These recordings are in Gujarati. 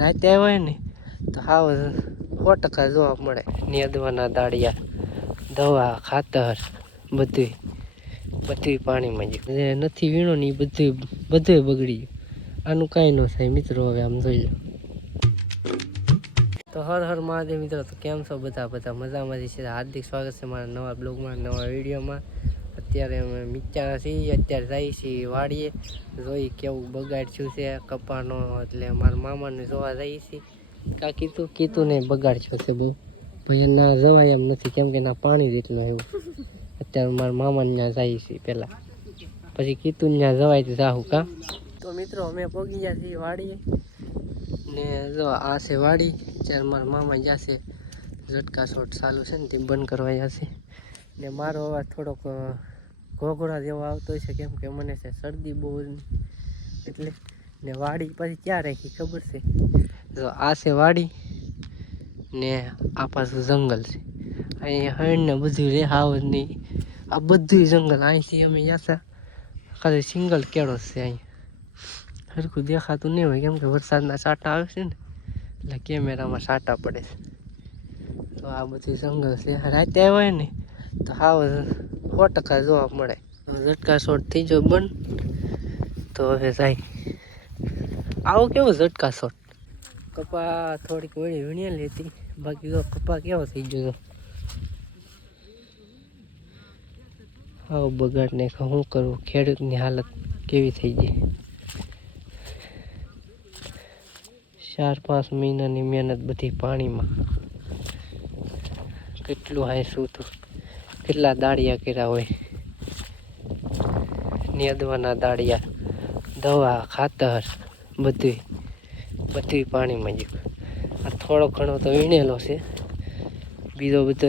રાતે હોય ને તો હાવ 100% જોવા મળે. નેદવાના દાળિયા, દવા, ખાતર બધું પાણીમાં ગયું. જે નથી વીણો ને એ બધું બગડી ગયું. આનું કાંઈ ન થાય મિત્રો. હવે આમ જોઈ લો તો હર હર મહાદેવ મિત્રો. તો કેમ છો બધા મજામાં છે? હાર્દિક સ્વાગત છે મારા નવા બ્લોગમાં, નવા વિડીયોમાં. અત્યારે અમે મિચાણા છીએ, અત્યારે જઈએ છીએ વાડીએ. જોઈ કેવું બગાડ્યું છે કપાનો, એટલે મારા મામાને જોવા જઈએ છીએ. કા કીધું ને બગાડ્યું છે બહુ. ભાઈ ના જવાય એમ નથી, કેમ કે ના પાણી જેટલું એવું. અત્યારે મારા મામાને ત્યાં જઈએ છીએ પહેલાં, પછી કીધું ત્યાં જવાય તો જાહું કા. તો મિત્રો અમે પહોંચી ગયા છીએ વાડીએ ને. જો આ છે વાડી. ત્યારે મારા મામા જશે ઝટકા શોટ ચાલુ છે ને તે બંધ કરવા જશે. ને મારો અવાજ થોડોક ઘોઘરા જેવો આવતો હોય છે, કેમ કે મને છે શરદી બહુ, એટલે. ને વાડી પછી ક્યાં રાખી ખબર છે? જો આ છે વાડી ને આ પાછું જંગલ છે. અહીંયા હણ ને બધું રેહાવ નહીં, આ બધું જંગલ. અહીંથી અમે જતા ખાલી સિંગલ કેળો છે. અહીં સરખું દેખાતું નહીં હોય, કેમ કે વરસાદના છાંટા આવે છે ને, એટલે કેમેરામાં છાંટા પડે છે. તો આ બધું જંગલ છે. રાતે હોય ને તો હાવ 100% જોવા મળે. ઝટકા શોટ થઈ ગયો બંધ. તો હવે જાય આવો કેવો ઝટકા શોટ. કપા થોડીક વળી વીણેલી હતી, બાકી તો કપા કેવો થઈ ગયો. આવું બગાડ ને શું કરું, ખેડૂતની હાલત કેવી થઈ ગઈ. 4-5 મહિનાની મહેનત બધી પાણીમાં. કેટલું હાંસું હતું, કેટલા દાળિયા કર્યા હોય. નેદવાના દાળિયા, દવા, ખાતર બધું પાણીમાં ગયું. આ થોડો ઘણો તો વીણેલો છે, બીજો બધો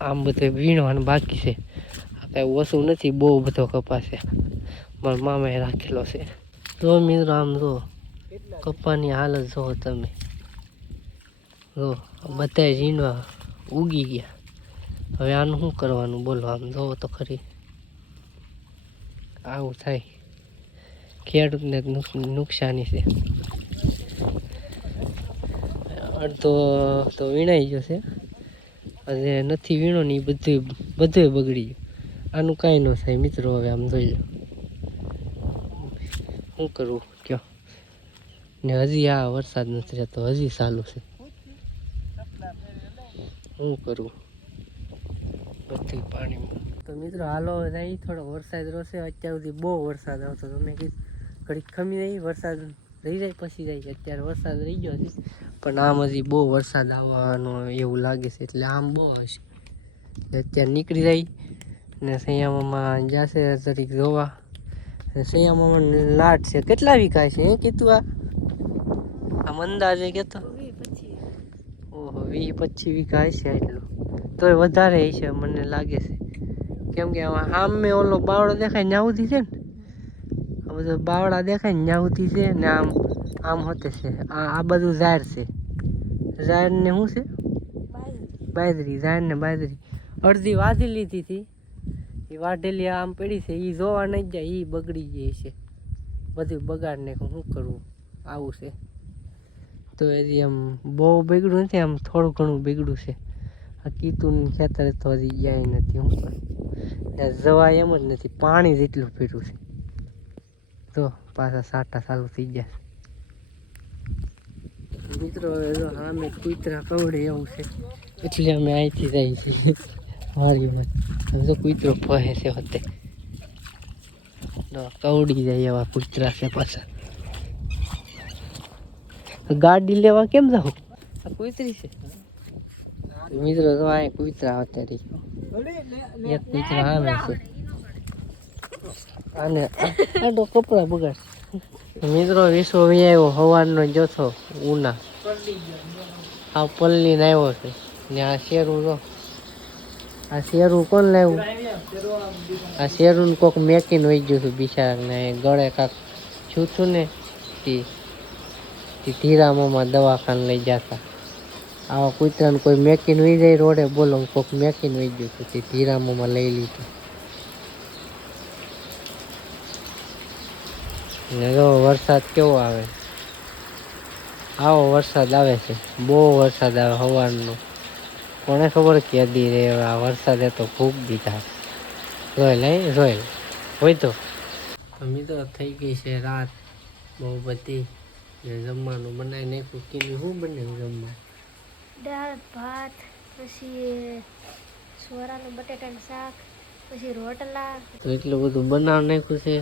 આમ બધો વીણવાનું બાકી છે. આ કાંઈ ઓછું નથી, બહુ બધો કપાસ છે. મારા મામાએ રાખેલો છે. તો મિત્રો આમ જો કપાની હાલત જોવો તમે. જો બધા ઝીંડવા ઉગી ગયા. હવે આનું શું કરવાનું બોલો? આમ જોવો તો ખરી. આવું થાય, ખેડૂતને નુકસાની છે. અડધો તો વીણાઈ ગયો છે, અને નથી વીણો ને એ બધું બગડી ગયું. આનું કાંઈ ન થાય મિત્રો. હવે આમ જોઈ લો શું કરવું કયો. ને હજી આ વરસાદ નથી રહેતો, હજી ચાલુ છે. શું કરવું, બધું પાણીમાં. તો મિત્રો હાલો જાય, થોડો વરસાદ રહેશે. અત્યાર સુધી બહુ વરસાદ આવતો, તમે કીધું ઘડીક ખમી રહી, વરસાદ રહી જાય પછી જાય. અત્યારે વરસાદ રહી ગયો છે, પણ આમ હજી બહુ વરસાદ આવવાનો એવું લાગે છે, એટલે આમ બહુ આવશે. અત્યારે નીકળી જાય ને સૈયામામાં જશે તરીક જોવા. સૈયામામાં લાટ છે. કેટલા વીઘા છે એ કીધું? આમ અંદાજે કહેતો. ઓહો, 20-25 વીઘા હશે એટલું. તોય વધારે હશે મને લાગે છે, કેમ કે આમ મેં ઓલો બાવળો દેખાય ત્યાં સુધી છે ને, આ બધો બાવળા દેખાય ને ત્યાં સુધી છે ને. આમ હોતે છે આ બધું ઝાડ છે. ઝાડ ને શું છે? બાજરી. ઝાડ ને બાજરી અડધી વાધી લીધી હતી. એ વાઢેલી આમ પડી છે, એ જોવા નહીં જાય, એ બગડી જાય છે. બધું બગાડ ને શું કરવું, આવું છે. તો હજી આમ બહુ બગડ્યું નથી, આમ થોડું ઘણું બગડ્યું છે. આ કીધું ખેતર તો હજી ગયા નથી. શું કરું, ત્યાં જવાય એમ જ નથી, પાણી જેટલું પીડ્યું છે. તો પાછા છાંટા ચાલુ થઈ ગયા મિત્રો. હવે જો આમે કૂતરા કવડે એવું છે, એટલે અમે અહીંથી જઈએ છીએ વાડીમાં. હવે તો કૂતરો ફહે છે હોતે, કવડી જાય એવા કૂતરા છે પાછા. ગાડી લેવા કેમ જાવ? આ કૂતરી છે મિત્રો. તો આ કૂતરા અત્યારે એક કૂતરા આમે છે, અને આ તો કપડા બગાડ. મિત્રો વિશ્વ આવ્યો સવારનો જોથો ઉના, આ પલ્લીને આવ્યો છે ને. આ શેરું જો, આ શેરું કોણ લાવ્યું? આ શેરું કોક મેકીને વહી ગયું હતું બિચારાને. ગળે કાંક છું ને, તે ધીરામાં દવાખાને લઈ જતા. આવા કૂતરાને કોઈ મેકીને વહી જાય રોડે, બોલો કોક મેકીને વહી ગયું હતું, તે ધીરામાં લઈ લીધું. ને જો વરસાદ કેવો આવે, આવો વરસાદ આવે છે, બહુ વરસાદ આવે સવારનો. કોને ખબર કેદી રે આ વરસાદે તો ખૂબ દીધા. રોયલ હોય તો મિત્રો થઈ ગઈ છે રાત બહુ બધી. જમવાનું બનાવી નાખ્યું. કીધું શું બનાવ્યું જમવા? દાળ ભાત, પછી સોરાનું બટેટાનું શાક, પછી રોટલા. તો એટલું બધું બનાવી નાખ્યું છે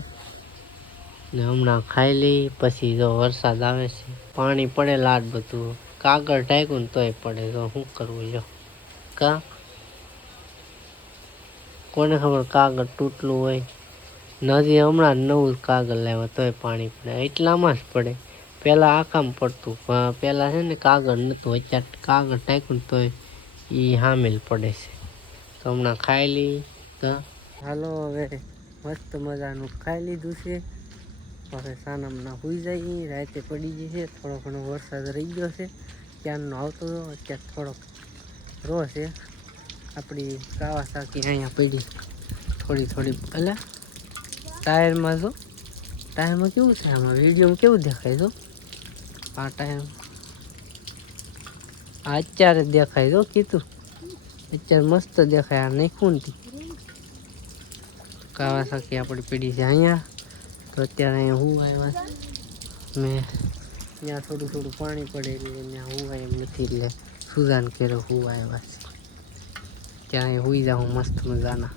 ને હમણાં ખાઈ લઈ. પછી જો વરસાદ આવે છે, પાણી પડે લાટ બધું. કાગળ ઢાંક્યું ને તોય પડે. તો શું કરવું લ્યો? કા કોને ખબર કાગળ તૂટલું હોય. નદી હમણાં નવું કાગળ લાવ્યા તોય પાણી પડે. એટલામાં જ પડે. પહેલાં આખામાં પડતું. પહેલાં છે ને કાગળ નહોતું. અત્યારે કાગળ ઢાંક્યું તોય એ સામેલ પડે છે. તો હમણાં ખાઈ લઈ. તો હાલો હવે મસ્ત મજાનું ખાઈ લીધું છે. હવે સાનામના સુઈ જાય. રાતે પડી ગઈ છે. થોડો ઘણો વરસાદ રહી ગયો છે. ક્યારનો આવતો હતો. અત્યારે થોડોક રો છે. આપણી કાવાસાકી અહીંયા પડી થોડી એટલે ટાયરમાં જો ટાયરમાં કેવું છે, આમાં વિડીયોમાં કેવું દેખાય જો આ ટાયર અત્યારે દેખાય જો કીધું અત્યારે મસ્ત દેખાય. આ નાખ્યું નથી કાવાસાકી આપણી પડી છે અહીંયા. તો અત્યારે અહીંયા હું આવ્યા મેં ત્યાં થોડું પાણી પડે એટલે ત્યાં હું એમ નથી. એટલે સુજાન કરે હું આવ્યા છે ત્યાં હુઈ જાઉં મસ્ત મજાના.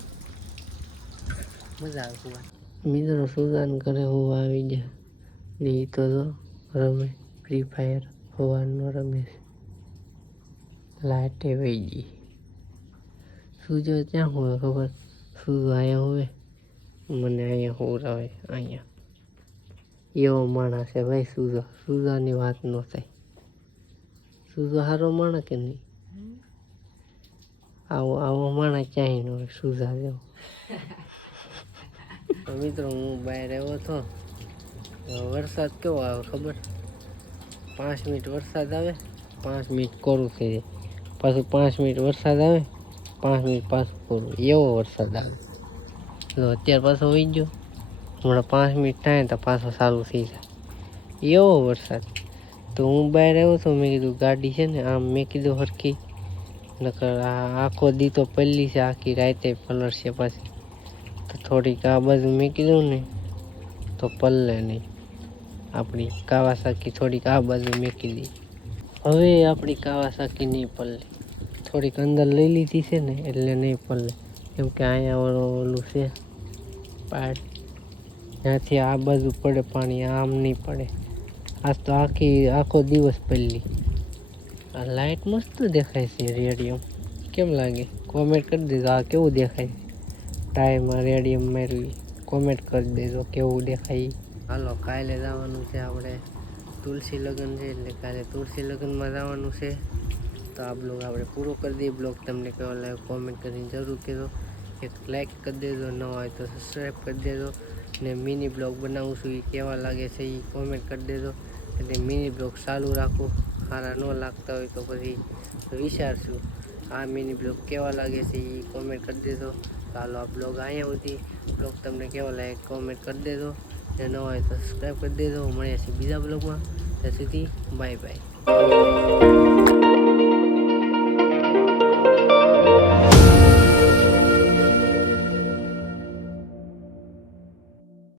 મજા આવે સુવાન. મિત્રો સુજાન કરે હું આવી ગયા. એ તો જો રમે ફ્રી ફાયર સવારનો રમે છે. લાઈટે વહી ગઈ. સૂજો ક્યાં હોય ખબર? સૂજો અહીંયા હોય, મને અહીંયા હોરાવે. અહીંયા એવો માણસ છે ભાઈ સૂજો. સૂજાની વાત ન થાય. સૂજો સારો માણસ કે નહીં? આવો માણસ ક્યાંય ન હોય સૂઝા જેવો. મિત્રો હું બહાર આવ્યો હતો. વરસાદ કેવો આવે ખબર? 5 મિનિટ વરસાદ આવે, 5 મિનિટ કોરું થઈ જાય. પાછું 5 મિનિટ વરસાદ આવે, 5 મિનિટ પાછું કોરું. એવો વરસાદ આવે. તો અત્યારે પાછો હોઈ ગયો. હમણાં 5 મિનિટ થાય તો પાછો ચાલુ થઈ જાય. એવો વરસાદ. તો હું બહાર આવ્યો હતો. મેં કીધું ગાડી છે ને આમ મેં કીધું હરખી નકર આખો દી તો પલ્લી છે. આખી રાતે પલર છે. પછી તો થોડીક આ બાજુ મેં કીધું ને તો પલ્લે નહીં. આપણી કાવાસાકી થોડીક આ બાજુ મેકી દી. હવે આપણી કાવાસાકી નહીં પલ્લે. થોડીક અંદર લઈ લીધી છે ને એટલે નહીં પલ્લે. કેમ કે અહીંયા ઓલું છે પાડ, ત્યાંથી આ બાજુ પડે પાણી, આમ નહીં પડે. આજ તો આખો દિવસ પલ્લી. આ લાઇટ મસ્ત દેખાય છે રેડિયમ. કેમ લાગે? કોમેન્ટ કરી દેજો આ કેવું દેખાય. ટાઈમમાં રેડિયમ માર્યું કોમેન્ટ કરી દેજો કેવું દેખાય. હાલો કાલે જવાનું છે આપણે તુલસી લગ્ન છે એટલે કાલે તુલસી લગ્નમાં જવાનું છે. તો આ બ્લોગ આપણે પૂરો કરી દઈએ. બ્લોગ તમને કેવો લાગે કોમેન્ટ કરીને જરૂર કહેજો. એક લાઇક કરી દેજો, ન હોય તો સબસ્ક્રાઈબ કરી દેજો. ને મિની બ્લોગ બનાવું છું એ કેવા લાગે છે એ કોમેન્ટ કરી દેજો. એટલે મિની બ્લોગ ચાલુ રાખું. સારા ન લાગતા હોય તો પછી વિચારશું. આ મિની બ્લોગ કેવા લાગે છે એ કોમેન્ટ કરી દેજો. ચાલો આ બ્લોગ અહીંયા સુધી. બ્લોગ તમને કેવો લાગે કોમેન્ટ કરી દેજો. ને ન હોય તો સબસ્ક્રાઈબ કરી દેજો. મળીએ છીએ બીજા બ્લોગમાં. ત્યાં સુધી બાય બાય.